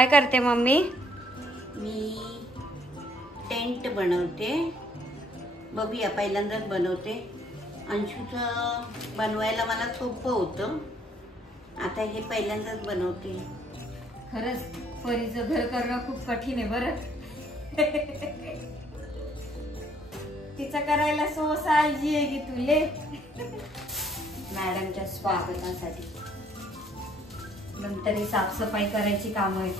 काय करते मम्मी? मी टेंट बनवते. बघूया, पहिल्यांदाच बनवते. अंशूचं बनवायला मला सोपं होतं, आता हे पहिल्यांदाच बनवते. खरंच परीचं घर करणं खूप कठीण आहे बरं. तिचं करायला सोसायची आहे की तुले. मॅडमच्या स्वागतासाठी नंतर ही साफसफाई करायची काम आहे.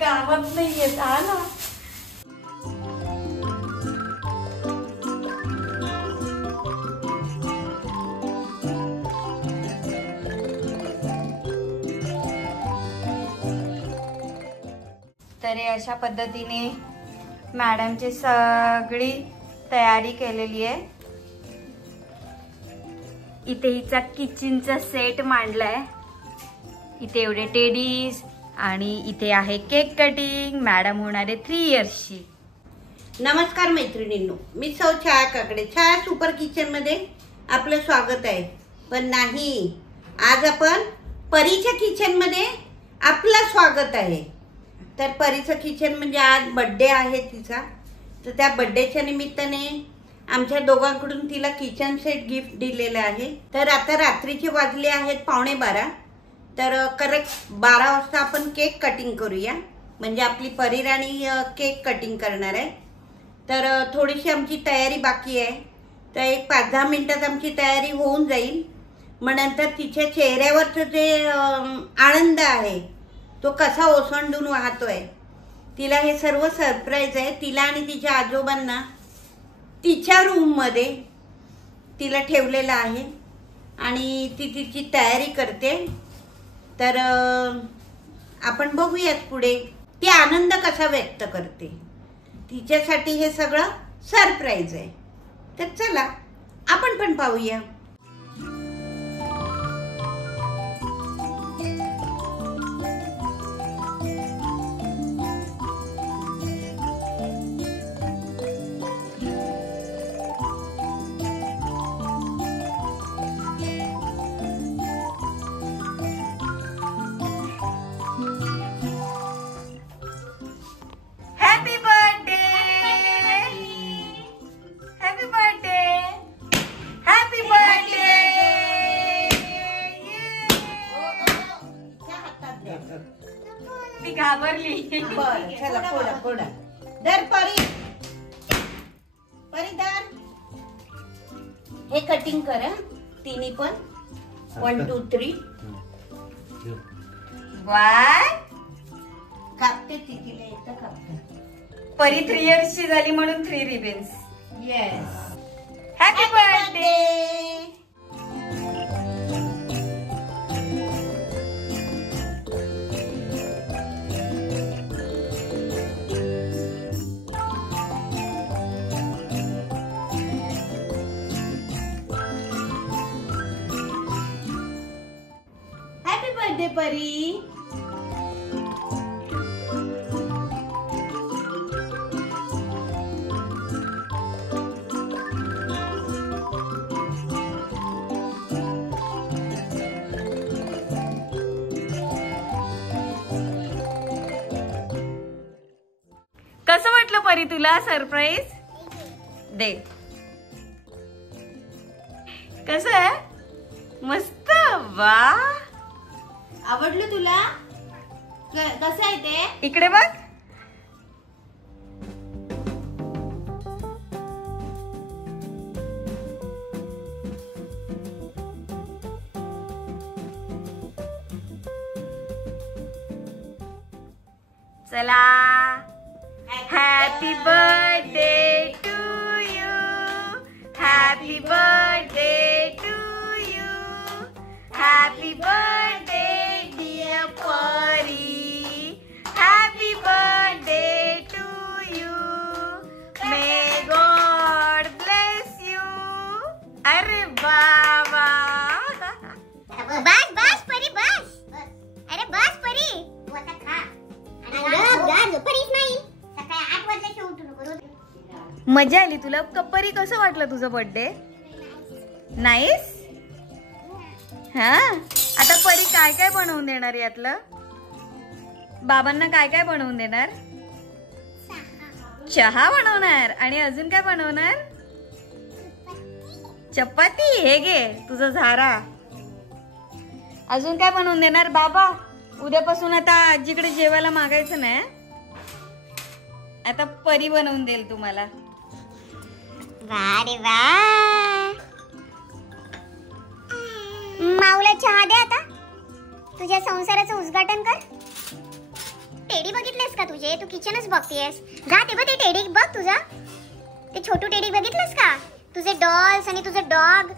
कामच नाही येत ना. तर अशा पद्धतीने मॅडमची सगळी तयारी केलेली आहे. इथे हिचा किचनचा सेट मांडलाय. इथे एवढे टेडीज आणि इथे आहे केक कटिंग. मॅडम होणार आहे 3 इयर्सची. नमस्कार मैत्रिणींनो, मी सौ छाया काकडे. छाया सुपर किचन मध्ये आपलं स्वागत आहे. पण नाही, आज आपण परीच्या किचन मध्ये आपलं स्वागत आहे. तर परीचं किचन म्हणजे आज बर्थडे आहे तिचा, तर त्या बर्थडेच्या निमित्ताने आमच्या दोघांकडून तिला किचन सेट गिफ्ट दिलेलं आहे. तर आता रात्रीचे वाजले आहेत 11:15. तर करेक्ट 12 वाजता आपण केक कटिंग करूया. म्हणजे आपली परीराणी केक कटिंग करणार आहे. तर थोडीशी आमची तयारी बाकी आहे. तर एक 5-10 मिनिटात आमची तयारी होऊन जाईल. मग नंतर तिच्या चेहऱ्यावरचं जे आनंद आहे तो कसा ओसंडून वाहतोय, तिला हे सर्व सरप्राईज आहे. तिला आणि तिच्या आजोबांना तिच्या रूममध्ये तिला ठेवलेलं आहे आणि ती तिची तयारी करते. तर आपण बघूयात पुढे ती आनंद कसा व्यक्त करते. तिच्यासाठी हे सगळं सरप्राईज आहे. तर चला आपण पण पाहूया. ती घाबरली. बरं चला, कोडा कोडा दर परी, परी दर. हे कटिंग करा तिन्ही पण. 1 2 3. वाय कापते ती, तिला येतं कापते. परी 3 इयर्सची झाली म्हणून 3 ribbons. Yes. Happy birthday. Happy birthday परी. कसं वाटलं परी तुला सरप्राईज? दे. कसं आहे? मस्त. वा, आवडलं तुला? कसं आहे ते? इकडे बघ. चला, happy birthday to you. Happy birthday to you. Happy birthday dear Pari. Happy birthday to you. May God bless you. अरे बाबा, बस बस परी बस. अरे बस परी, तू आता खा. परी नाही, सकाळी 8 वाजता उठू नको. मजा आली तुला? परी कसं वाटलं तुझं बर्थडे? नाईस. हा, आता परी काय काय बनवून देणार यातलं? बाबांना काय काय बनवून देणार? चहा बनवणार. आणि अजून काय बनवणार? चपाती. हे घे तुझं झारा. अजून काय बनवून देणार बाबा? उद्यापासून आता आजीकडे जेवायला मागायचं नाही. आता परी बनवून देईल तुम्हाला. वा रे वा. माऊला चहा दे. आता तुझ्या संसाराचं उद्घाटन कर. टेडी बघितलेस का तुझे? तू किचनच बघतेस. जा ते बघ, ते टेडी बघ तुझा. ते छोटू टेडी बघितलंस का? तुझे डॉल्स आणि तुझं डॉग.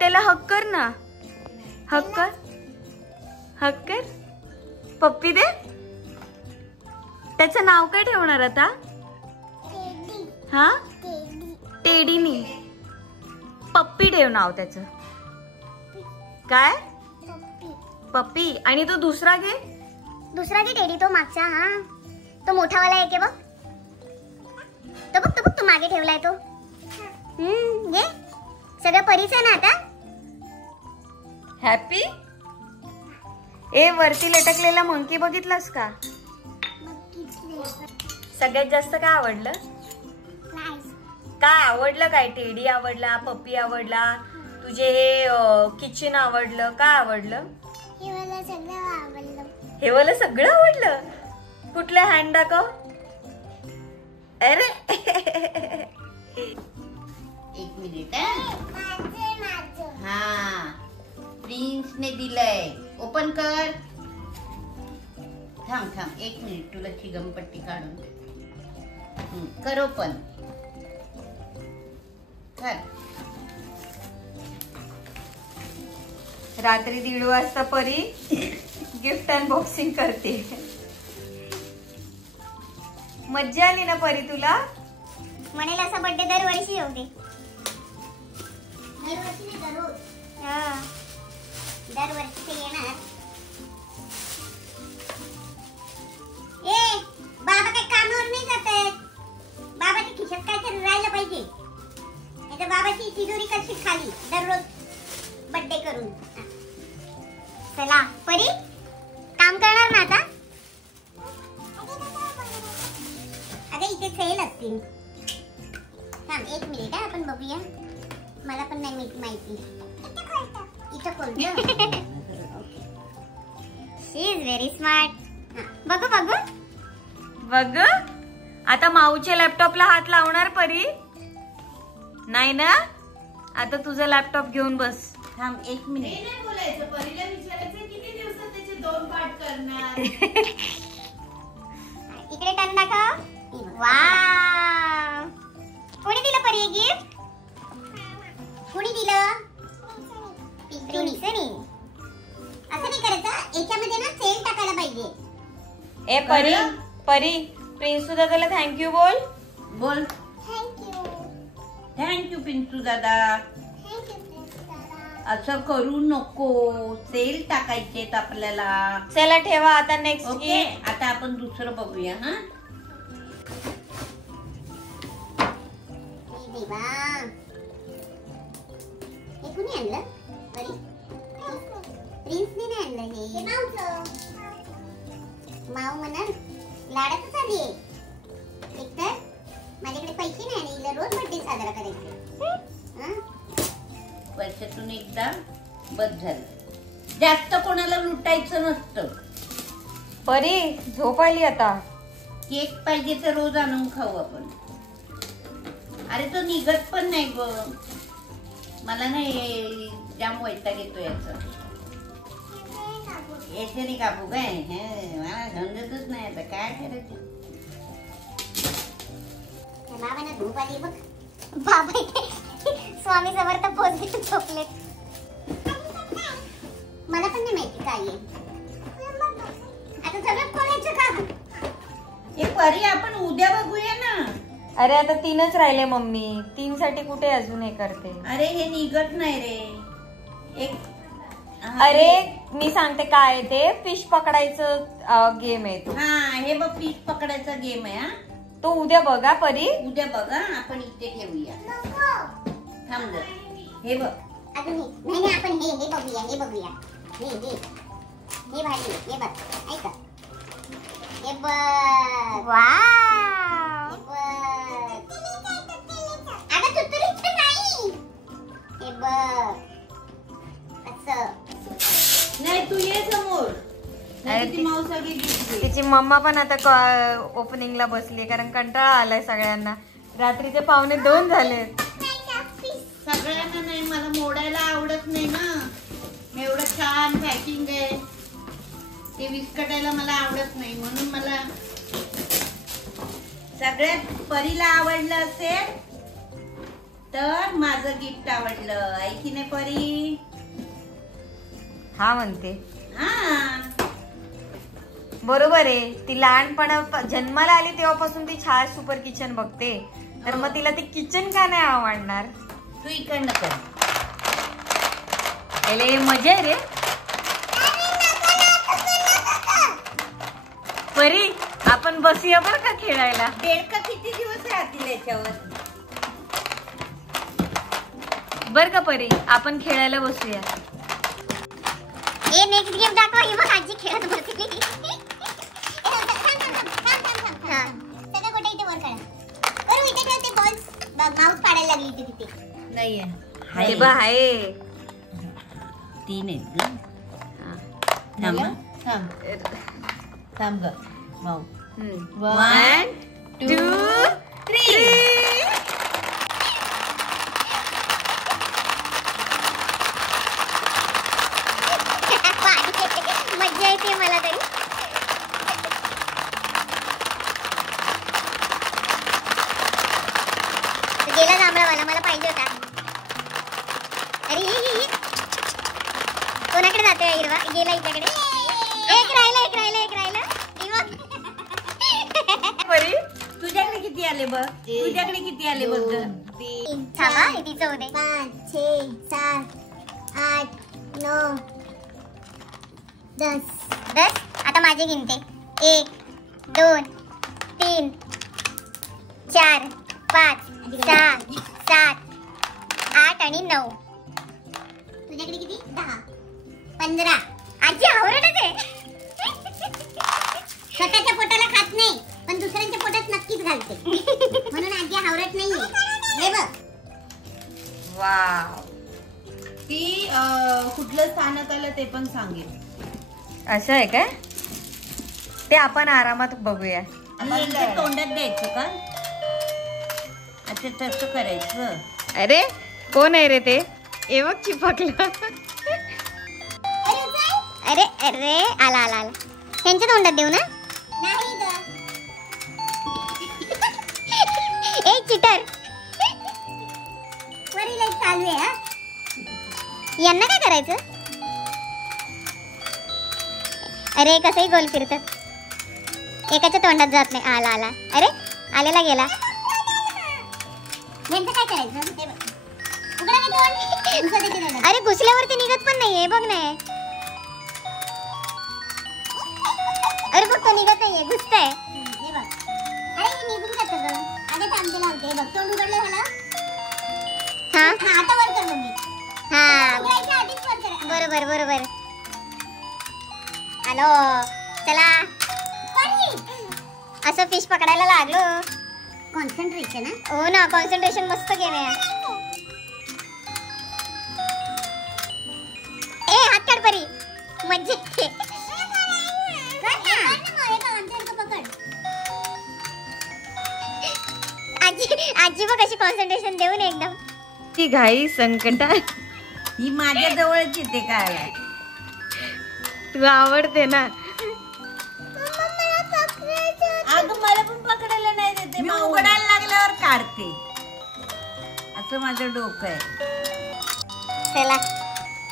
त्याला हक कर ना. हक कर. हक कर. पप्पी दे. त्याचं नाव काय ठेवणार आता? हा, टेडीनी. पप्पी ठेव नाव त्याचं. काय? पप्पी. आणि तो दुसरा घे. दुसरा घे टेडी, तो मागचा. हा, तो मोठावाला आहे. बघ तो, बघ तो, बघ तो मागे ठेवलाय तो. घे. सगळं परीच आहे ना आता. हॅपी. ए, वरती लटकलेला मंकी बघितलास का? सगळ्यात जास्त काय आवडलं? काय आवडलं? काय? टेडी आवडला, पप्पी आवडला, तुझे हे किचन आवडलं, काय आवडलं? हे मला सगळं आवडलं. हे मला सगळं आवडलं. कुठलं हँड दाखव. अरे एक मिनिट. हा, प्रिन्सने दिलंय. ओपन कर. थांब थांब एक मिनिट, तुला चिगमपट्टी काढून कर. ओपन कर. रात्री 1:30 वाजता परी गिफ्ट अनबॉक्सिंग करते. मज्जा आली ना परी तुला? म्हणेल असा बर्थडे दरवर्षी येऊ दे. दरवर्षी ते येणार. ए बाबा काही कामावर नाही जात आहेत. बाबाच्या खिशात काहीतरी राहिलं पाहिजे. नाही तर बाबाची तिजोरी कशी खाली दररोज बर्थडे करून. चला परी, काम करणार ना आता? अगं इथे सेल असतील. थांब एक मिनिट. आपण बघूया. मला पण नाही माहिती. इथं कोणतं? शी इज व्हेरी स्मार्ट. बघू बघू बघ. आता माऊच्या लॅपटॉपला हात लावणार परी? नाही ना. आता तुझा लॅपटॉप घेऊन बस. थांब एक मिनिट. नाही बोलायचं. परीला विचारायचं किती दिवसात त्याचे 2 पार्ट करणार. इकडे टन दाखव. वाव, कोणी दिलं परी गिफ्ट? कोणी दिलं? प्रिन्सनी. असं नाही करायचं. याच्यामध्ये ना सेल टाकायला पाहिजे. ए परी, परी प्रिन्सू दादाला थँक्यू बोल. बोल. थँक्यू. थँक्यू पिंटू दादा. असं करू नको. सेल टाकायचेत आपल्याला. चला ठेवा आता. Next okay. आता आपण दुसरं बघूया. हा, हे कुणी आणलं? प्रिन्सने नाही आणलं. हे माऊ म्हणा लाडातच आली आहे. एक तर माझ्याकडे पैसे नाही आणि हिला रोज बर्थडे साजरा करायचा. वर्षातून एकदा बस झालं. जास्त कोणाला लुटायचं नसतं. परी झोप आली आता. केक पाहिजे तर रोज आणून खाऊ आपण. अरे तो निघत पण नाही ग. मला नाही जाम वैताग येतो याचा. याचे नाही कापू काय? मला समजतच नाही आता काय करायचं. बाबांना झोप आली बघ. बाबा इथे स्वामी समर्थ पोज घेऊन झोपलेत. मला पण नाही माहिती काय आहे. आता सगळं खोलायचं का? हे परी आपण उद्या बघूया ना. अरे आता 3च राहिले मम्मी. 3 साठी कुठे अजून हे करते? अरे हे निघत नाही रे. एक अरे मी सांगते काय ते. फिश पकडायचं गेम आहे तो. हा, हे बघ फिश पकडायचा गेम आहे. हा, तो उद्या बघा परी. उद्या बघा. आपण इथे ठेवूया. थांब जर. हे बघ अजून हे नाही आपण हे बघूया हे भारी हे बघ ऐका हे बघ वाव अगं तुतुरीचं नाही हे बघ असं नाही तू ये समोर. अरे ती मावसा गेली. तिची मम्मा पण आता ओपनिंगला बसली कारण कंटाळा आलाय सगळ्यांना. रात्रीचे 1:45 झालेत. सगळ्यांना नाही, मला मोडायला आवडत नाही ना. एवढं छान पॅकिंग आहे ते विस्कटायला मला आवडत नाही, म्हणून मला सगळ्यात परीला आवडलं असेल तर माझं गिफ्ट आवडलं आहे की नाही परी? हा म्हणते. हा बरोबर आहे. ती लहानपणा जन्माला आली तेव्हापासून ती छान सुपर किचन बघते, तर मग तिला ते किचन का नाही आवडणार? तू इकडनं कर. पहिले मजा आहे रे. परी आपण बसूया बरं का खेळायला. बेडका किती दिवस राहतील याच्यावर? बर का परी आपण खेळायला बसूया. ए नेक्स्ट गेम दाखव. ही बघ आजी खेळत बसली. सगळं कुठे इथे वर काढा. बरं इथे ठेवते बॉल्स. माउस पाडायला लागली इथे तिथे. नाहीये. हे बघ आहे 3 आहेत ग. थांब ग. 1 2 3. मज्जा येते मला तरी. गेला जांभळावाला मला पाहिजे होता. अरे ही कोणाकडे जातोय हिरवा? गेला इकडे. एक राहिला. परी तुझ्याकडे किती आले बघ? तुझ्याकडे किती आले बघ? 3 थांबा कितीचं होते? 5 6 7 8 9 10. आता माझे गिनते. 1 2 3 4 5 6 7 8 आणि 9. तुझ्याकडे किती? 10 15. आजी आवडत आहे. स्वतःच्या पोटाला खात नाही पण दुसऱ्यांच्या पोटात नक्कीच घालते. म्हणून आजी आवडत नाहीये. हे बघ. वाव. ती कुठलं स्थानक आलं ते पण सांगेल. असं आहे काय? ते आपण आरामात बघूया. आणि एकदा तोंडात द्यायचं का? अच्छा तसं करायचं. अरे कोण आहे रे ते? ए बघ चिपकलं. अरे अरे आला ह्यांच्या तोंडात देऊ ना? नाही ग. ए चिटर. वरी लाईट चालू आहे हा. यांना काय करायचं? अरे कसंही गोल फिरतात. एकाच्या तोंडात जात नाही. आला अरे आलेला गेला. यांचं काय करायचं? अरे घुसल्यावरती निघत पण नाहीये. बघ नाही. अरे बघ तो निघत नाहीये. घुसतंय. हे बघ. अरे निघून जातं ग. अरे थांबते लावते. बघ तोंड उघडलं झालं. हा आता वर कर मम्मी. हा बरोबर. हॅलो चला. असं फिश पकडायला लागलो. कॉन्सन्ट्रेशन. हो ना कॉन्सन्ट्रेशन मस्त गेम आहे. ए हात काढ परी. मज्जा येते. आजी बघ कशी कॉन्सन्ट्रेशन देऊन एकदम. ती घाई संकटा. ही माझ्या जवळच येते काय? तू आवडते ना. अगं मला पण पकडायला नाही देते. मी उघडायला लागल्यावर काढते. असं माझं डोकं आहे. चला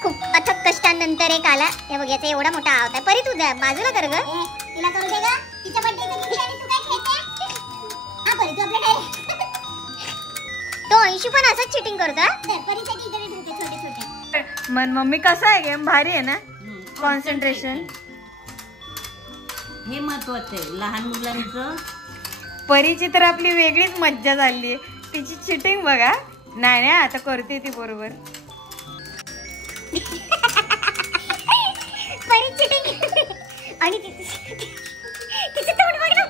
खूप अथक कष्टांनंतर एक आला. हे बघ याचा एवढा मोठा आवाज आहे. परी तू बाजूला कर ग. तिला करू दे ग. तिच्या बर्थडेच्या दिवशी आणि तू काय खेळते? हा परी तू आपल्या डायरेक्ट. तो अंशू पण असंच चीटिंग करतो. परीसाठी इकडे ठेवते छोटे. मन मम्मी कसा आहे गेम? भारी आहे ना. कॉन्सन्ट्रेशन हे महत्वाचं आहे लहान मुलांचं. परीची तर आपली वेगळीच मज्जा झाली आहे. तिची चिटिंग बघा. नाही आता करते ती बरोबर. परी चिटिंग आणि तिचं तोंड बघ ना.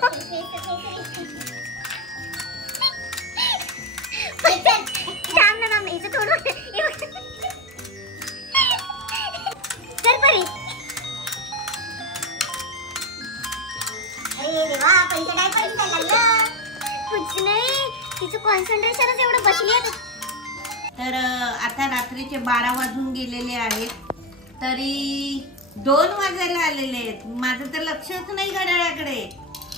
थांब ना थांब, हिचं तोंड बघ. कर परी. अरे देवा, परीचं काय परीक्षा लागलं. कुछ नाही, तिचं कॉन्सन्ट्रेशनच एवढं बसली आहे. तर आता रात्रीचे 12 वाजून गेलेले आहेत, तरी 2 वाजायला आलेले आहेत. माझं तर लक्षच नाही घड्याळाकडे.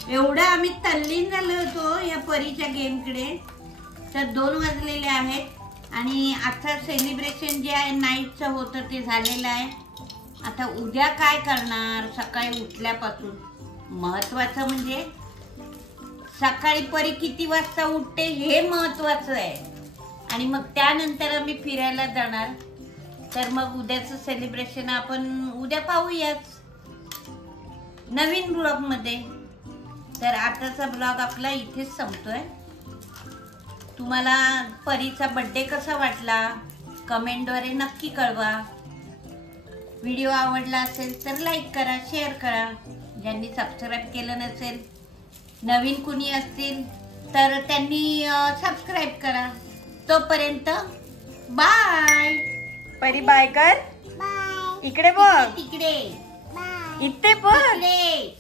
एवढं आम्ही तल्लीन झालो होतो या परीच्या गेमकडे. तर 2 वाजलेले आहेत आणि आता सेलिब्रेशन जे आहे नाईटचं होतं ते झालेलं आहे. आता उद्या काय करणार सकाळी उठल्यापासून. महत्त्वाचं म्हणजे सकाळी परी किती वाजता उठते हे महत्त्वाचं आहे. आणि मग त्यानंतर आम्ही फिरायला जाणार. तर मग उद्याचं सेलिब्रेशन आपण उद्या पाहूयाच नवीन ब्लॉगमध्ये. तर आताचा ब्लॉग आपला इथेच संपतोय. तुम्हाला परीचा बर्थडे कसा वाटला कमेंटद्वारे नक्की कळवा. व्हिडिओ आवडला असेल तर लाईक करा, शेअर करा. ज्यांनी सबस्क्राईब केलं नसेल, नवीन कुणी असतील तर त्यांनी सबस्क्राईब करा. तोपर्यंत बाय. परी बाय कर. बाय इकडे बघ, तिकडे बाय. इथे बघ. इकडे